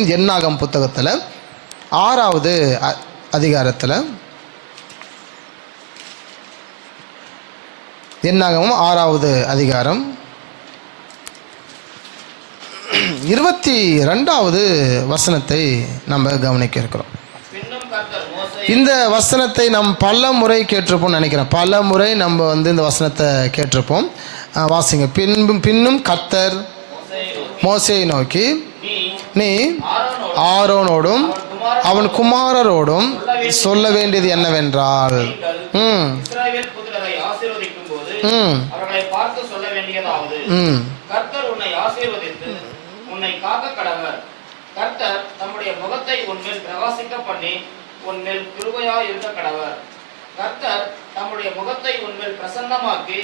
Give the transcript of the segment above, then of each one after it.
என்னாகம் புத்தகத்தில் 6வது அதிகாரத்தில், என்னாகமும் 6வது அதிகாரம் 22வது வசனத்தை நம்ம கவனிக்க இருக்கிறோம். இந்த வசனத்தை நாம் பல முறை கேட்டிருப்போம் நினைக்கிறேன். பல முறை நம்ம இந்த வசனத்தை கேட்டிருப்போம். வாசிங்க. பின்னும் கர்த்தர் மோசேயை நோக்கி, நீ ஆரோனோடும் அவன் குமாரரோடும் சொல்ல வேண்டியது என்னவென்றால், உன்னை காக்க கடவர். கர்த்தர் தம்முடைய முகத்தை உன்மேல் பிரகாசிக்க பண்ணி உன்மேல் கிருபையாய் இருக்க கடவர். கர்த்தர் தம்முடைய முகத்தை உன்மேல் பிரசன்னமாக்கி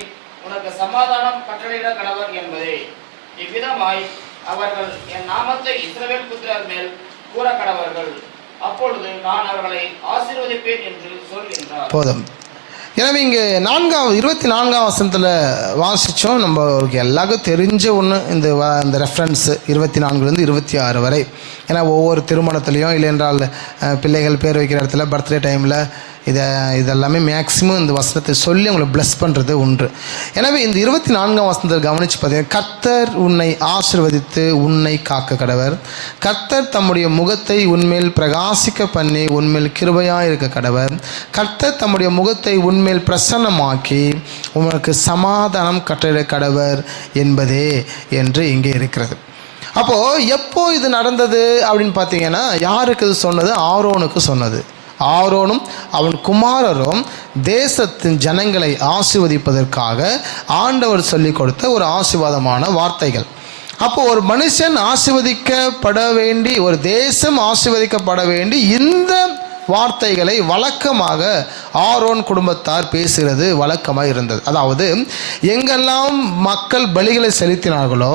உனக்கு சமாதானம் கட்டளையிட கடவர் என்பதே. இவ்விதமாய் அவர்கள் என் நாமத்தை இஸ்ரவேல் புத்திரர் மேல் கூற கடவர்கள். அப்பொழுது நான் அவர்களை ஆசீர்வதிப்பேன் என்று சொல்கின்றார். போதும். எனவே இங்கே 24ஆம் வசனத்தில் வாசித்தோம். நம்மளுக்கு எல்லாருக்கும் தெரிஞ்ச ஒன்று இந்த ரெஃபரன்ஸ் 24லேருந்து 26 வரை. ஏன்னா ஒவ்வொரு திருமணத்துலேயும் இல்லை என்றால் பிள்ளைகள் பேர் வைக்கிற இடத்துல பர்த்டே டைமில் இதெல்லாமே மேக்ஸிமம் இந்த வசனத்தை சொல்லி அவங்களை பிளஸ் பண்ணுறது உண்டு. எனவே இந்த 24ஆம் வசனத்தை கவனித்து பார்த்தீங்கன்னா, கர்த்தர் உன்னை ஆசீர்வதித்து உன்னை காக்க கடவர். கர்த்தர் தம்முடைய முகத்தை உன்மேல் பிரகாசிக்க பண்ணி உன்மேல் கிருபையாக இருக்க கடவர். கர்த்தர் தம்முடைய முகத்தை உன்மேல் பிரசன்னமாக்கி உனக்கு சமாதானம் கட்டளை கடவர் என்பதே என்று இங்கே இருக்கிறது. அப்போது எப்போ இது நடந்தது அப்படின்னு பார்த்தீங்கன்னா, யாருக்கு இது சொன்னது? ஆரோனுக்கு சொன்னது. ஆரோனும் அவன் குமாரரும் தேசத்தின் ஜனங்களை ஆசீர்வதிப்பதற்காக ஆண்டவர் சொல்லிக் கொடுத்த ஒரு ஆசீர்வாதமான வார்த்தைகள். அப்போ ஒரு மனுஷன் ஆசீர்வதிக்கப்பட வேண்டி, ஒரு தேசம் ஆசீர்வதிக்கப்பட வேண்டி இந்த வார்த்தைகளை வழக்கமாக ஆரோன் குடும்பத்தார் பேசுகிறது வழக்கமாக இருந்தது. அதாவது எங்கெல்லாம் மக்கள் பலிகளை செலுத்தினார்களோ,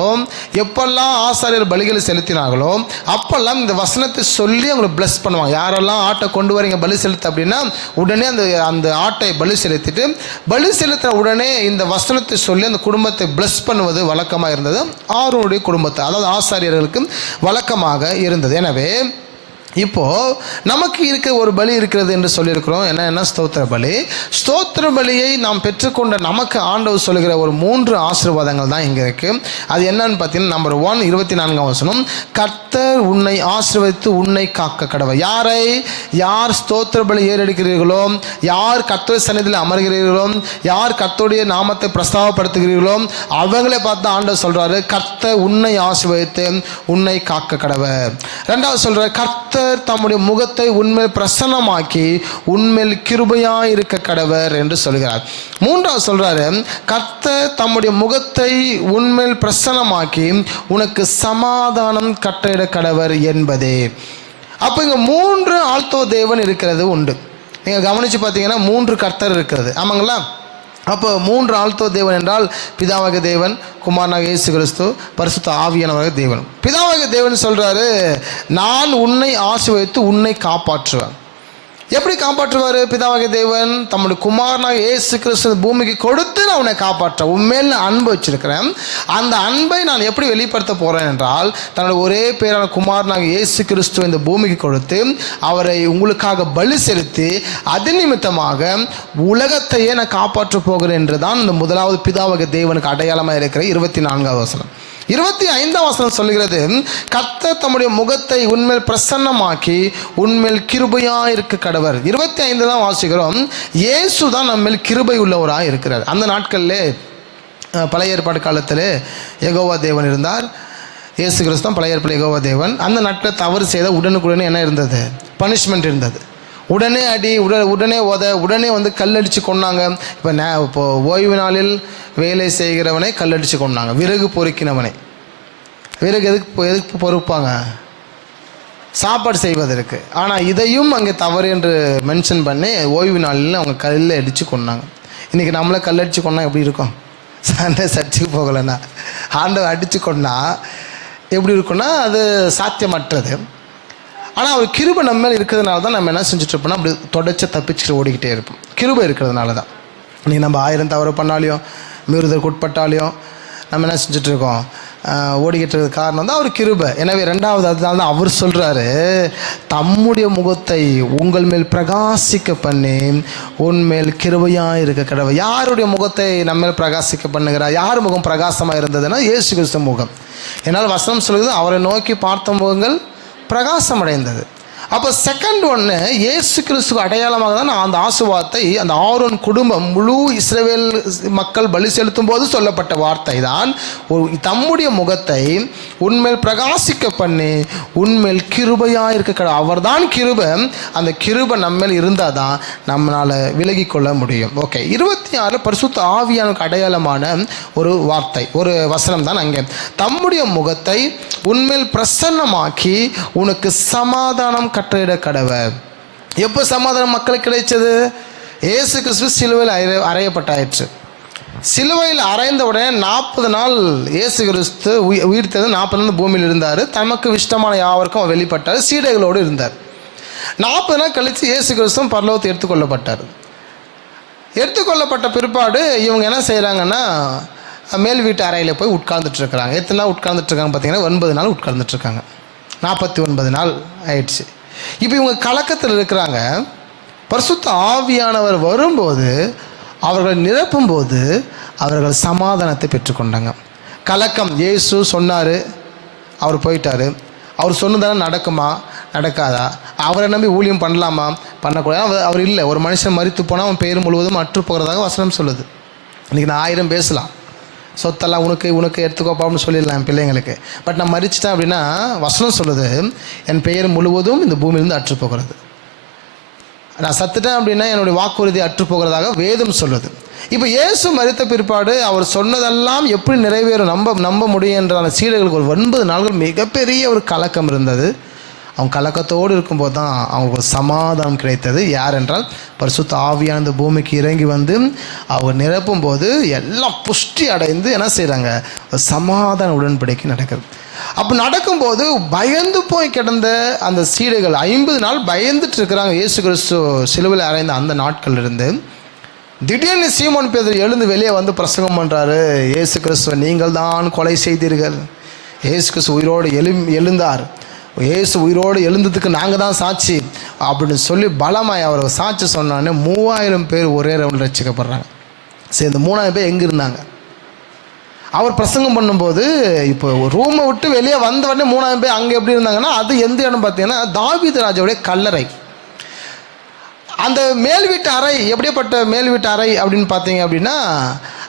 எப்பெல்லாம் ஆசாரியர் பலிகளை செலுத்தினார்களோ, அப்பெல்லாம் இந்த வசனத்தை சொல்லி அவங்களை பிளஸ் பண்ணுவாங்க. யாரெல்லாம் ஆட்டை கொண்டு வரீங்க பலி செலுத்த அப்படின்னா, உடனே அந்த ஆட்டை பலி செலுத்திட்டு, பலி செலுத்தின உடனே இந்த வசனத்தை சொல்லி அந்த குடும்பத்தை பிளஸ் பண்ணுவது வழக்கமாக இருந்தது. ஆரோனுடைய குடும்பத்தை, அதாவது ஆசாரியர்களுக்கு வழக்கமாக இருந்தது. எனவே இப்போது நமக்கு இருக்க ஒரு பலி இருக்கிறது என்று சொல்லியிருக்கிறோம். என்ன ஸ்தோத்திர பலி. ஸ்தோத்திர பலியை நாம் பெற்றுக்கொண்ட நமக்கு ஆண்டவர் சொல்லுகிற ஒரு 3 ஆசீர்வாதங்கள் தான் இங்கே இருக்குது. அது என்னன்னு பார்த்தீங்கன்னா, நம்பர் 1 24ஆம் வசனம், கர்த்தர் உன்னை ஆசீர்வதித்து உன்னை காக்க கடவர். யார் ஸ்தோத்திர பலி ஏறெடுக்கிறீர்களோ, யார் கர்த்தர் சந்நிதியில் அமர்கிறீர்களோ, யார் கர்த்தருடைய நாமத்தை பிரஸ்தாபப்படுத்துகிறீர்களோ, அவங்களே பார்த்து ஆண்டவர் சொல்கிறாரு, கர்த்தர் உன்னை ஆசீர்வதித்து உன்னை காக்க கடவர். 2வது சொல்கிறார், கர்த்தர் தம்முடைய முகத்தை உன்மேல் பிரசன்னமாக்கி உன்மேல் கிருபையாய் இருக்க கடவர் என்று சொல்கிறார். 3வது சொல்றாரு, கர்த்தர் தம்முடைய முகத்தை உன்மேல் பிரசன்னமாக்கி உனக்கு சமாதானம் கட்டளையிட கடவர் என்பதே. அப்போ இங்கே 3 ஆழ்த்துவ தேவன் இருக்கிறது உண்டு. நீங்கள் கவனித்து பார்த்தீங்கன்னா 3 கர்த்தர் இருக்கிறது. ஆமாங்களா? அப்போ 3 ஆழ்த்துவ தேவன் என்றால் பிதாவாகிய தேவன், குமாரனாகிய இயேசு கிறிஸ்து, பரிசுத்த ஆவியானவராகிய தேவன். பிதாவாகிய தேவன் சொல்கிறாரு, நான் உன்னை ஆசீர்வதித்து உன்னை காப்பாற்றுவேன். எப்படி காப்பாற்றுவார் பிதாவாகிய தேவன்? தம்முடைய குமாரனாக இயேசு கிறிஸ்து பூமிக்கு கொடுத்து நான் உன்னை காப்பாற்ற, உண்மையில் நான் அன்பு வச்சிருக்கிறேன். அந்த அன்பை நான் எப்படி வெளிப்படுத்த போகிறேன் என்றால், தன்னுடைய ஒரே பேரான குமாரனாக இயேசு கிறிஸ்து இந்த பூமிக்கு கொடுத்து அவரை உங்களுக்காக பலி செலுத்தி அது நிமித்தமாக உலகத்தையே நான் காப்பாற்ற போகிறேன் என்று தான் இந்த 1வது பிதாவாகிய தேவனுக்கு அடையாளமாக இருக்கிற 24ஆம் வசனம். 25ஆம் வசனம் சொல்லுகிறது, கர்த்தர் தம்முடைய முகத்தை உன்மேல் பிரசன்னமாக்கி உன்மேல் கிருபையாக இருக்க கடவர். 25 தான் வாசிக்கிறோம். இயேசு தான் நம்மேல் கிருபை உள்ளவராக இருக்கிறார். அந்த நாட்களில் பழைய ஏற்பாடு காலத்தில் யெகோவா தேவன் இருந்தார். இயேசு கிறிஸ்து தான் பழைய ஏற்பாடு யெகோவா தேவன். அந்த நாட்டில் தவறு செய்த உடனுக்குடனே என்ன இருந்தது? பனிஷ்மெண்ட் இருந்தது. உடனே அடி, உடனே உடனே கல்லடித்து கொண்டாங்க. இப்போ ஓய்வு நாளில் வேலை செய்கிறவனை கல்லடித்து கொண்டாங்க. விறகு பொறுக்கினவனை, விறகு எதுக்கு பொறுப்பாங்க? சாப்பாடு செய்வதற்கு. ஆனால் இதையும் அங்கே தவறு என்று மென்ஷன் பண்ணி ஓய்வு நாளில் அவங்க கல்லில் அடித்து கொண்டாங்க. இன்றைக்கி நம்மளை கல்லடித்து கொண்டா எப்படி இருக்கும்? சண்டை சர்ச்சுக்கு போகலைன்னா ஆண்டவர் அடித்து கொண்டா எப்படி இருக்குன்னா அது சாத்தியமற்றது. ஆனால் அவர் கிருபை நம்ம மேலே இருக்கிறதுனால தான் நம்ம என்ன செஞ்சுட்டு இருப்போம்னா அப்படி தொடச்சி தப்பிச்சுட்டு ஓடிக்கிட்டே இருப்போம். கிருபை இருக்கிறதுனால தான். நீ நம்ம 1000 தவறு பண்ணாலையும் மீறுதலுக்கு உட்பட்டாலையும் நம்ம என்ன செஞ்சிட்ருக்கோம்? ஓடிக்கிட்டு இருக்கிற காரணம் தான் அவர் கிருபை. எனவே ரெண்டாவது அதனால தான் அவர் சொல்கிறாரு, தம்முடைய முகத்தை உங்கள் மேல் பிரகாசிக்க பண்ணி உன்மேல் கிருபையாக இருக்க கடவுள். யாருடைய முகத்தை நம்ம மேல் பிரகாசிக்க பண்ணுகிறார்? யார் முகம் பிரகாசமாக இருந்ததுன்னா இயேசு கிறிஸ்து முகம். என்னால் வசனம் சொல்லுது, அவரை நோக்கி பார்த்த முகங்கள் பிரகாசம் அடைந்தது. அப்போ செகண்ட் ஒன்று, இயேசு கிறிஸ்துவ அடையாளமாக தான் அந்த ஆசீர்வாதத்தை அந்த ஆரோன் குடும்பம் முழு இஸ்ரவேல் மக்கள் பலி செலுத்தும் போது சொல்லப்பட்ட வார்த்தை தான், தம்முடைய முகத்தை உன்மேல் பிரகாசிக்க பண்ணி உன்மேல் கிருபையாக இருக்க. அவர் தான் கிருபை. அந்த கிருபை நம்மேல் இருந்தால் தான் நம்மளால் விலகி கொள்ள முடியும். ஓகே, 26 பரிசுத்த ஆவியானுக்கு அடையாளமான ஒரு வார்த்தை, ஒரு வசனம் தான் அங்கே. தம்முடைய முகத்தை உன்மேல் பிரசன்னமாக்கி உனக்கு சமாதானம் கட்டளையிட கடவர். எப்போ சமாதானம் மக்களுக்கு கிடைச்சது? இயேசு கிறிஸ்து சிலுவையில் அறையப்பட்டாயிற்று. சிலுவையில் அறைந்த உடனே 40 நாள் இயேசு கிறிஸ்து உயிர்த்தது. 40 நாள் பூமியில் இருந்தார். தமக்கு இஷ்டமான யாவருக்கும் அவர் வெளிப்பட்டார். சீடைகளோடு இருந்தார். 40 நாள் கழித்து இயேசு கிறிஸ்துவும் பரலோகத்தை எடுத்துக்கொள்ளப்பட்டார். எடுத்துக்கொள்ளப்பட்ட பிற்பாடு இவங்க என்ன செய்கிறாங்கன்னா, மேல் வீட்டு அறையில் போய் உட்கார்ந்துட்டுருக்குறாங்க. எத்தனை நாள் உட்கார்ந்துட்டுருக்காங்க பார்த்தீங்கன்னா 9 நாள் உட்கார்ந்துட்டுருக்காங்க. 49 நாள் ஆயிடுச்சு. இப்போ இவங்க கலக்கத்தில் இருக்கிறாங்க. பரிசுத்த ஆவியானவர் வரும்போது, அவர்கள் நிரப்பும்போது அவர்கள் சமாதானத்தை பெற்றுக்கொண்டாங்க. கலக்கம், இயேசு சொன்னார், அவர் போயிட்டார். அவர் சொன்னதானே நடக்குமா நடக்காதா? அவரை நம்பி ஊழியம் பண்ணலாமா பண்ணக்கூடாது? அவர் இல்லை. ஒரு மனுஷன் மரித்து போனால் அவன் பெயர் முழுவதும் அற்று போகிறதாக வசனம் சொல்லுது. இன்றைக்கி நான் 1000 பேசலாம், சொத்தெல்லாம் உனக்கு எடுத்துக்கோப்பான்னு சொல்லிடலாம் என் பிள்ளைங்களுக்கு. பட் நான் மறிச்சிட்டேன் அப்படின்னா வசனம் சொல்லுது, என் பெயர் முழுவதும் இந்த பூமியிலிருந்து அற்று போகிறது. நான் சத்துட்டேன் அப்படின்னா என்னுடைய வாக்குறுதி அற்று போகிறதாக வேதம் சொல்லுது. இப்போ இயேசு மரித்த பிற்பாடு அவர் சொன்னதெல்லாம் எப்படி நிறைவேறும் நம்ப முடியும் என்ற அந்த சீடர்களுக்கு ஒரு 9 நாள்கள் மிகப்பெரிய ஒரு கலக்கம் இருந்தது. அவங்க கலக்கத்தோடு இருக்கும்போது தான் அவங்களுக்கு ஒரு சமாதானம் கிடைத்தது. யார் என்றால் பரிசுத்த ஆவியான இந்த பூமிக்கு இறங்கி வந்து அவங்க நிரப்பும் போது எல்லாம் புஷ்டி அடைந்து என்ன செய்கிறாங்க, சமாதான உடன்படிக்கை நடக்குது. அப்போ நடக்கும்போது பயந்து போய் கிடந்த அந்த சீடைகள் 50 நாள் பயந்துட்டு இருக்கிறாங்க. இயேசு கிறிஸ்து சிலுவையில் அறைந்த அந்த நாட்கள் இருந்து திடீர்னு சீமோன் பேதுரு எழுந்து வெளியே வந்து பிரசங்கம் பண்ணுறாரு, இயேசு கிறிஸ்துவை நீங்கள் தான் கொலை செய்தீர்கள், இயேசு கிறிஸ்து உயிரோடு எழுந்தார், இயேசு உயிரோடு எழுந்ததுக்கு நாங்கள் தான் சாட்சி அப்படின்னு சொல்லி பலமாய் அவர் சாட்சி சொன்னானே 3000 பேர் ஒரே ரவுண்டில் ரசிக்கப்படுறாங்க. சரி, இந்த 3000 பேர் எங்கே இருந்தாங்க? அவர் பிரசங்கம் பண்ணும்போது இப்போ ரூமை விட்டு வெளியே வந்த உடனே 3000 பேர் அங்கே எப்படி இருந்தாங்கன்னா, அது எந்த இடம் பார்த்தீங்கன்னா தாவீது ராஜாவுடைய கல்லறை. அந்த மேல் வீட்டு அறை எப்படிப்பட்ட மேல் வீட்டு அறை அப்படின்னு பார்த்தீங்க அப்படின்னா,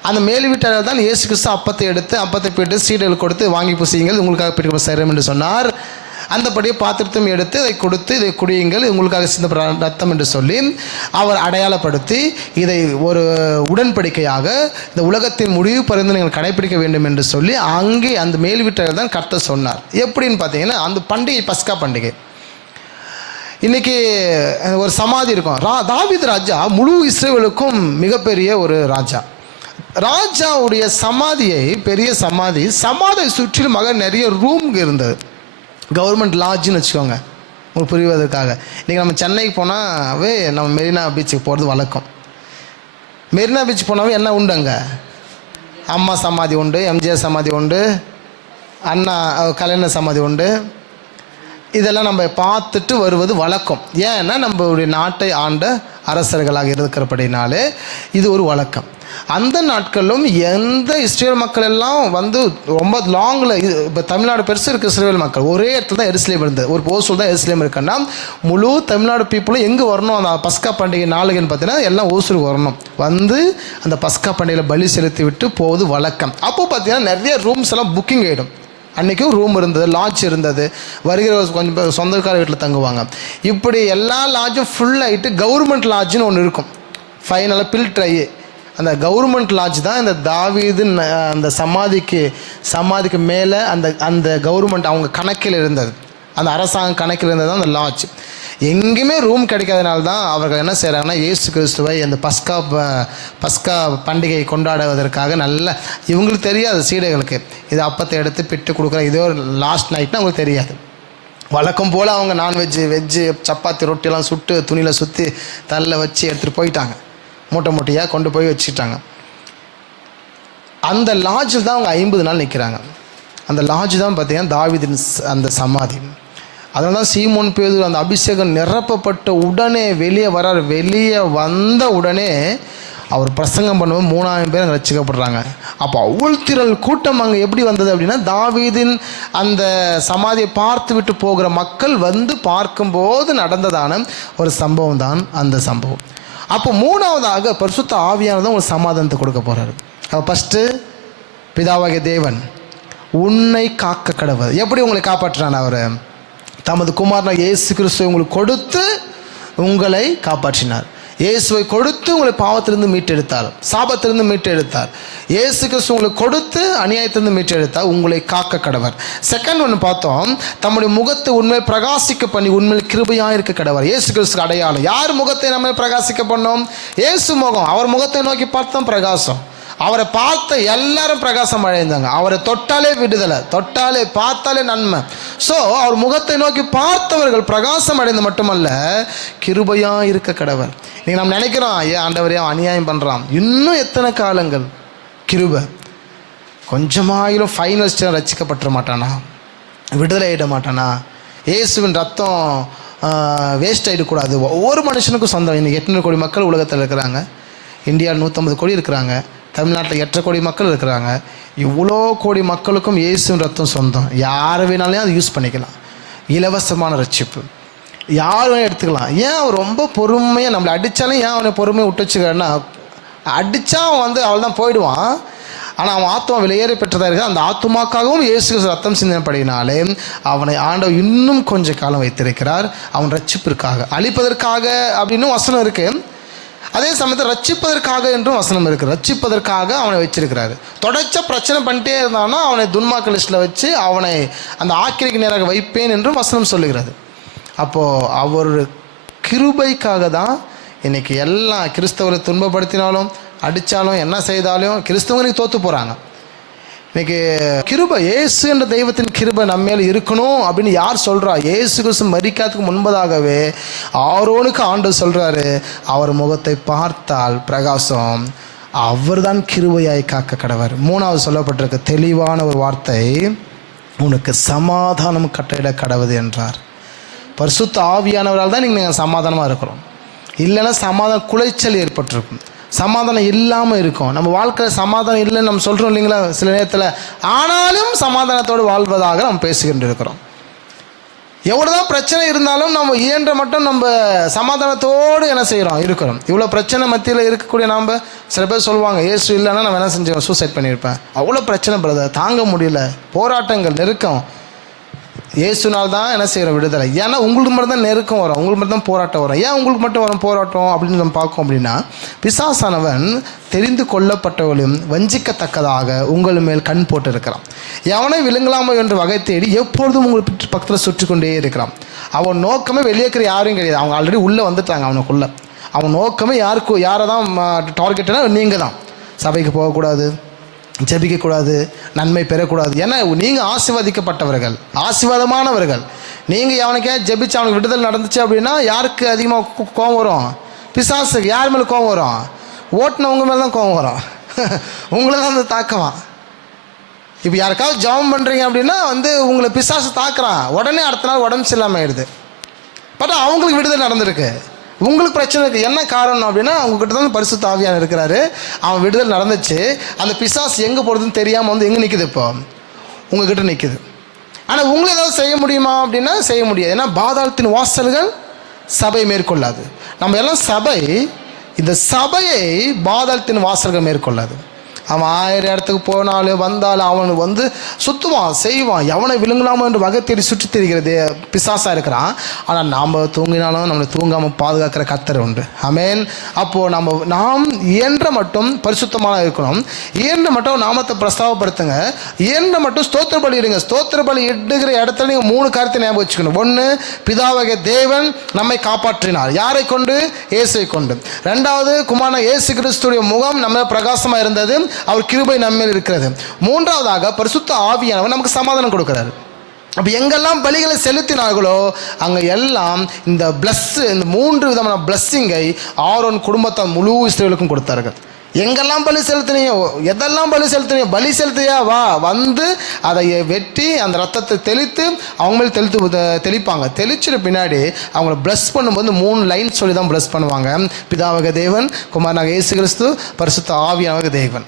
அந்த மேல் வீட்டு அறை தான் இயேசு கிறிஸ்து அப்பத்தை போயிட்டு சீடர்கள் கொடுத்து வாங்கி புசியுங்கள், உங்களுக்காக பிடிக்க செய்கிறோம் என்று சொன்னார். அந்தபடியே பாத்திரத்தையும் எடுத்து இதை கொடுத்து இதை குடியுங்கள், உங்களுக்காக சிந்த ரத்தம் என்று சொல்லி அவர் அடையாளப்படுத்தி இதை ஒரு உடன்படிக்கையாக இந்த உலகத்தின் முடிவு பரிந்து நீங்கள் கடைபிடிக்க வேண்டும் என்று சொல்லி அங்கே அந்த மேல் வீட்டை தான் கர்த்தர் சொன்னார். எப்படின்னு பார்த்தீங்கன்னா, அந்த பண்டிகை பஸ்கா பண்டிகை. இன்றைக்கி ஒரு சமாதி இருக்கும். தாவீது ராஜா முழு இஸ்ரேலுக்கும் மிகப்பெரிய ஒரு ராஜாவுடைய சமாதியை, பெரிய சமாதியை சுற்றிலும் நிறைய ரூம் இருந்தது. கவர்மெண்ட் லாட்ஜுன்னு வச்சுக்கோங்க உங்களுக்கு புரிவதற்காக. இன்றைக்கி நம்ம சென்னைக்கு போனாவே நம்ம மெரினா பீச்சுக்கு போகிறது வழக்கம். மெரினா பீச் போனாவே என்ன உண்டு? அங்கே அம்மா சமாதி உண்டு, எம்ஜிஆர் சமாதி உண்டு, அண்ணா கலைஞர் சமாதி உண்டு. இதெல்லாம் நம்ம பார்த்துட்டு வருவது வழக்கம். ஏன்னா நம்மளுடைய நாட்டை ஆண்ட அரசர்களாக இருக்கிறபடினாலே இது ஒரு வழக்கம். அந்த நாட்களிலும் எந்த இஸ்ரேல் மக்கள் எல்லாம் வந்து ரொம்ப லாங்கில், இப்போ தமிழ்நாடு பெருசு இருக்குது, இஸ்ரேல் மக்கள் ஒரே இடத்துல தான் எருசலேம் இருந்தது. ஒரு ஓசூர் தான் எருசலேம் இருக்குன்னா முழு தமிழ்நாடு பீப்புளும் எங்கே வரணும்? அந்த பஸ்கா பண்டிகை நாளுக்குன்னு பார்த்தீங்கன்னா எல்லாம் ஓசூருக்கு வரணும். வந்து அந்த பஸ்கா பண்டிகையில் பலி செலுத்தி விட்டு போவது வழக்கம். அப்போது பார்த்தீங்கன்னா நிறைய ரூம்ஸ் எல்லாம் புக்கிங் ஆகிடும். அன்றைக்கும் ரூம் இருந்தது, லாட்ஜ் இருந்தது, வருகிற கொஞ்சம் சொந்தக்கார வீட்டில் தங்குவாங்க. இப்படி எல்லா லாட்ஜும் ஃபுல் ஆகிட்டு கவர்மெண்ட் லாட்ஜுன்னு ஒன்று இருக்கும். ஃபைனலாக பில்ட்ரை அந்த கவர்மெண்ட் லாட்ஜ் தான் இந்த தாவீது அந்த சமாதிக்கு மேலே அந்த கவர்மெண்ட் அவங்க கணக்கில் இருந்தது, அந்த அரசாங்க கணக்கில் இருந்தது தான் அந்த லாட்ஜ். எங்கேயுமே ரூம் கிடைக்காதனால தான் அவர்கள் என்ன செய்கிறாங்கன்னா, இயேசு கிறிஸ்துவை அந்த பஸ்கா பண்டிகையை கொண்டாடுவதற்காக இவங்களுக்கு தெரியாது சீடைகளுக்கு, இது அப்பத்தை எடுத்து பிட்டு கொடுக்குற இதே ஒரு லாஸ்ட் நைட்னு அவங்களுக்கு தெரியாது. வழக்கம் போல் அவங்க வெஜ்ஜு சப்பாத்தி ரொட்டியெல்லாம் சுட்டு துணியில் சுற்றி தள்ள வச்சு எடுத்துகிட்டு போயிட்டாங்க. மூட்டையாக கொண்டு போய் வச்சுட்டாங்க. அந்த லாட்ஜில் தான் அவங்க 50 நாள் நிற்கிறாங்க. அந்த லாட்ஜ் தான் பார்த்தீங்கன்னா தாவீதின் அந்த சமாதி. அதனால தான் சீமோன் பேதுரு அந்த அபிஷேகம் நிரப்பப்பட்ட உடனே வெளியே வரார். வெளியே வந்த உடனே அவர் பிரசங்கம் பண்ணும்போது 3000 பேர் அங்கே ரட்சிக்கப்படுறாங்க. அப்போ அவ்வளோ திரள் கூட்டம் அங்கே எப்படி வந்தது அப்படின்னா, தாவீதின் அந்த சமாதியை பார்த்து விட்டு போகிற மக்கள் வந்து பார்க்கும்போது நடந்ததான ஒரு சம்பவம் தான் அந்த சம்பவம். அப்போ மூணாவதாக பரிசுத்த ஆவியானவர் ஒரு சமாதானத்தை கொடுக்க போகிறாரு. அப்போ ஃபஸ்ட்டு பிதாவாகிய தேவன் உன்னை காக்க கடவுள். எப்படி உங்களை காப்பாற்றுறான்? அவர் தமது குமாரனாக இயேசு கிறிஸ்துவை உங்களுக்கு கொடுத்து உங்களை காப்பாற்றினார். இயேசுவை கொடுத்து உங்களை பாவத்திலிருந்து மீட்டெடுத்தார், சாபத்திலிருந்து மீட்டெடுத்தார். இயேசு கிறிஸ்து உங்களுக்கு கொடுத்து அநியாயத்திலிருந்து மீட்டெடுத்தார், உங்களை காக்க கடவர். செகண்ட் ஒன்று பார்த்தோம், தம்முடைய முகத்தை உண்மையை பிரகாசிக்க பண்ணி உண்மையில் கிருபையாக இருக்க கடவர். இயேசு கிறிஸ்துக்கு அடையாளம். யார் முகத்தை நம்ம பிரகாசிக்க பண்ணோம்? இயேசு முகம். அவர் முகத்தை நோக்கி பார்த்தோம் பிரகாசம். அவரை பார்த்த எல்லாரும் பிரகாசம் அடைந்தாங்க. அவரை தொட்டாலே விடுதலை, தொட்டாலே பார்த்தாலே நன்மை. ஸோ அவர் முகத்தை நோக்கி பார்த்தவர்கள் பிரகாசம் அடைந்து மட்டுமல்ல கிருபையாக இருக்க கடவர். நீங்கள் நம்ம நினைக்கிறோம், ஏன் ஆண்டவரே அநியாயம் பண்ணுறான், இன்னும் எத்தனை காலங்கள் கிருபை. கொஞ்சமாயிலும் ஃபைனல் ஸ்டேஜ் ரசிக்கப்பட்டுற மாட்டானா? விடுதலை ஆகிட மாட்டானா? இயேசுவின் ரத்தம் வேஸ்ட் ஆகிடக்கூடாது. ஒவ்வொரு மனுஷனுக்கும் சொந்தம். இன்னைக்கு 800 கோடி மக்கள் உலகத்தில் இருக்கிறாங்க. இந்தியாவில் 150 கோடி இருக்கிறாங்க. தமிழ்நாட்டில் 8 கோடி மக்கள் இருக்கிறாங்க. இவ்வளோ கோடி மக்களுக்கும் இயேசுவின் ரத்தம் சொந்தம். யார் வேணாலும் அதை யூஸ் பண்ணிக்கலாம். இலவசமான ரட்சிப்பு யார் வேணால் எடுத்துக்கலாம். ஏன் அவன் ரொம்ப பொறுமையாக நம்மளை அடித்தாலும் ஏன் அவனை பொறுமையை விட்டு வச்சுக்கிறன்னா, அடித்தா அவன் அவள் தான் போயிடுவான். ஆனால் அவன் ஆத்மா வெளியேறி பெற்றதாக இருக்குது. அந்த ஆத்மாக்காகவும் இயேசு ரத்தம் சிந்தனைப்படினாலே அவனை ஆண்டவர் இன்னும் கொஞ்சம் காலம் வைத்திருக்கிறார். அவன் ரட்சிப்பிற்காக, அழிப்பதற்காக அப்படின்னு வசனம் இருக்குது. அதே சமயத்தில் ரட்சிப்பதற்காக என்றும் வசனம் இருக்குது. ரட்சிப்பதற்காக அவனை வச்சிருக்கிறாரு. தொடர்ச்ச பிரச்சனை பண்ணிட்டே இருந்தானா அவனை துன்மார்க்க லிஸ்ட்டில் வச்சு அவனை அந்த ஆக்கிரிக்கு நேராக வைப்பேன் என்றும் வசனம் சொல்லுகிறது. அப்போது அவர் கிருபைக்காக தான் இன்றைக்கி எல்லாம் கிறிஸ்தவரை துன்பப்படுத்தினாலும் அடித்தாலும் என்ன செய்தாலும் கிறிஸ்தவங்களுக்கு தோற்று போகிறாங்க. இன்றைக்கி கிருபை, இயேசு என்ற தெய்வத்தின் கிருபை நம்ம மேலே இருக்கணும் அப்படின்னு யார் சொல்கிறா? இயேசு கிறிஸ்து மரிக்காததுக்கு முன்பதாகவே ஆரோனுக்கு ஆண்டவர் சொல்கிறாரு, அவர் முகத்தை பார்த்தால் பிரகாசம், அவர் தான் கிருபையாய் காக்க கடவர். மூணாவது சொல்லப்பட்டிருக்க தெளிவான ஒரு வார்த்தை, உனக்கு சமாதானம் கட்டளையிட கடவுது என்றார். பரிசுத்த ஆவியானவரால் தான் நீங்கள் சமாதானமாக இருக்கிறோம். இல்லைன்னா சமாதான குலைச்சல் ஏற்பட்டிருக்கும், சமாதானம் இல்லாமல் இருக்கும். நம்ம வாழ்க்கையில் சமாதானம் இல்லைன்னு நம்ம சொல்கிறோம் இல்லைங்களா சில நேரத்தில். ஆனாலும் சமாதானத்தோடு வாழ்வதாக நம்ம பேசிக்கிட்டு இருக்கிறோம். எவ்வளோ தான் பிரச்சனை இருந்தாலும் நம்ம இயன்ற மட்டும் நம்ம சமாதானத்தோடு என்ன செய்கிறோம் இருக்கிறோம். இவ்வளோ பிரச்சனை மத்தியில் இருக்கக்கூடிய நம்ம சில பேர் சொல்லுவாங்க, இயேசு இல்லைன்னா நான் என்ன செஞ்சேன், சூசைட் பண்ணியிருப்பேன். அவ்வளோ பிரச்சனை பிரதர், தாங்க முடியல, போராட்டங்கள், நெருக்கம். இயேசுனால் தான் என்ன செய்கிறோம், விடுதலை. ஏன்னா உங்களுக்கு மட்டும் தான் நெருக்கம் வரும், உங்களுக்கு மட்டும் தான் போராட்டம் வரும். ஏன் உங்களுக்கு மட்டும் வரும் போராட்டம் அப்படின்னு நம்ம பார்க்கோம் அப்படின்னா, பிசாசானவன் தெரிந்து கொள்ளப்பட்டவர்களும் வஞ்சிக்கத்தக்கதாக உங்கள் மேல் கண் போட்டு இருக்கிறான். எவனை விழுங்கலாமோ என்று வகை தேடி எப்பொழுதும் உங்களுக்கு பக்கத்தில் சுற்றி கொண்டே இருக்கிறான். அவன் நோக்கமே வெளியே இருக்கிற யாரும் கிடையாது. அவங்க ஆல்ரெடி உள்ளே வந்துட்டாங்க அவனுக்குள்ளே. அவன் நோக்கமே யாரை தான் டார்கெட்னா நீங்கள் தான். சபைக்கு போகக்கூடாது, ஜெபிக்கக்கூடாது, நன்மை பெறக்கூடாது. ஏன்னா நீங்கள் ஆசீர்வதிக்கப்பட்டவர்கள், ஆசீர்வாதமானவர்கள். நீங்கள் எவனுக்கே ஜெபிச்சு அவனுக்கு விடுதலை நடந்துச்சு அப்படின்னா யாருக்கு அதிகமாக கோபம் வரும்? பிசாசுக்கு. யார் மேலே கோபம் வரும்? ஓட்டுனவங்க மேலே தான் கோபம் வரும். உங்களை தான் வந்து தாக்குவான். இப்போ யாருக்காவது ஜெபம் பண்ணுறீங்க அப்படின்னா உங்களை பிசாசு தாக்குறான், உடனே அடுத்த நாள் உடம்பு சரியில்லாமல் ஆயிடுது. பட் அவங்களுக்கு விடுதலை நடந்திருக்கு, உங்களுக்கு பிரச்சனை இருக்குது. என்ன காரணம் அப்படின்னா அவங்ககிட்ட தான் பரிசுத்த ஆவியானவர் இருக்கிறாரு. அவன் விடுதலை நடந்துச்சு. அந்த பிசாசு எங்கே போகிறதுன்னு தெரியாமல் எங்கே நிற்குது? இப்போ உங்ககிட்ட நிற்குது. ஆனால் உங்களை ஏதாவது செய்ய முடியுமா அப்படின்னா செய்ய முடியாது. ஏன்னா பாதாளத்தின் வாசல்கள் சபை மேற்கொள்ளாது. நம்ம எல்லாம் சபை, இந்த சபையை பாதாளத்தின் வாசல்கள் மேற்கொள்ளாது. அவன் 1000 இடத்துக்கு போனாலும் வந்தாலும் அவனுக்கு சுற்றுவான், செய்வான். எவனை விழுங்கலாமோ என்று வகை தேடி சுற்றி தெரிகிறது பிசாசாக இருக்கிறான். ஆனால் நாம் தூங்கினாலும் நம்மளை தூங்காமல் பாதுகாக்கிற கர்த்தர் உண்டு. ஆமென். அப்போது நாம் இயன்ற மட்டும் பரிசுத்தமாக இருக்கணும். இயன்ற மட்டும் நாமத்தை பிரஸ்தாபப்படுத்துங்க. இயன்ற மட்டும் ஸ்தோத்திர பலி இடுங்க. ஸ்தோத்திர பலி இடுகிற இடத்துல நீங்கள் 3 காரியத்தை ஞாபகம் வச்சுக்கணும். 1, பிதாவாகிய தேவன் நம்மை காப்பாற்றினார். யாரை கொண்டு? இயேசுவை கொண்டு. 2வது, குமாரனான இயேசு கிறிஸ்துடைய முகம் நம்ம பிரகாசமாக இருந்தது, அவர் கிருபை நம்மேல் இருக்கிறது. 3வதாக பரிசுத்த ஆவியானவர் நமக்கு சமாதானம் கொடுக்கிறார். அப்போ எங்கெல்லாம் பலிகளை செலுத்தினார்களோ அங்கே எல்லாம் இந்த 3 விதமான பிளஸ்ஸிங்கை ஆரோன் குடும்பத்தார் முழு இஸ்ரவேலுக்கும் கொடுத்தார்கள். எங்கெல்லாம் பலி செலுத்தினியோ, எதெல்லாம் பலி செலுத்தினியோ, பலி செலுத்தியா வா, வந்து அதை வெட்டி அந்த ரத்தத்தை தெளித்து அவங்க மேலே தெளிப்பாங்க. தெளிச்சிட்டு பின்னாடி அவங்கள ப்ளஸ் பண்ணும்போது 3 லைன் சொல்லி தான் ப்ளஸ் பண்ணுவாங்க. பிதாவாக தேவன், குமாரனாக இயேசு கிறிஸ்து, பரிசுத்த ஆவியானவராக தேவன்.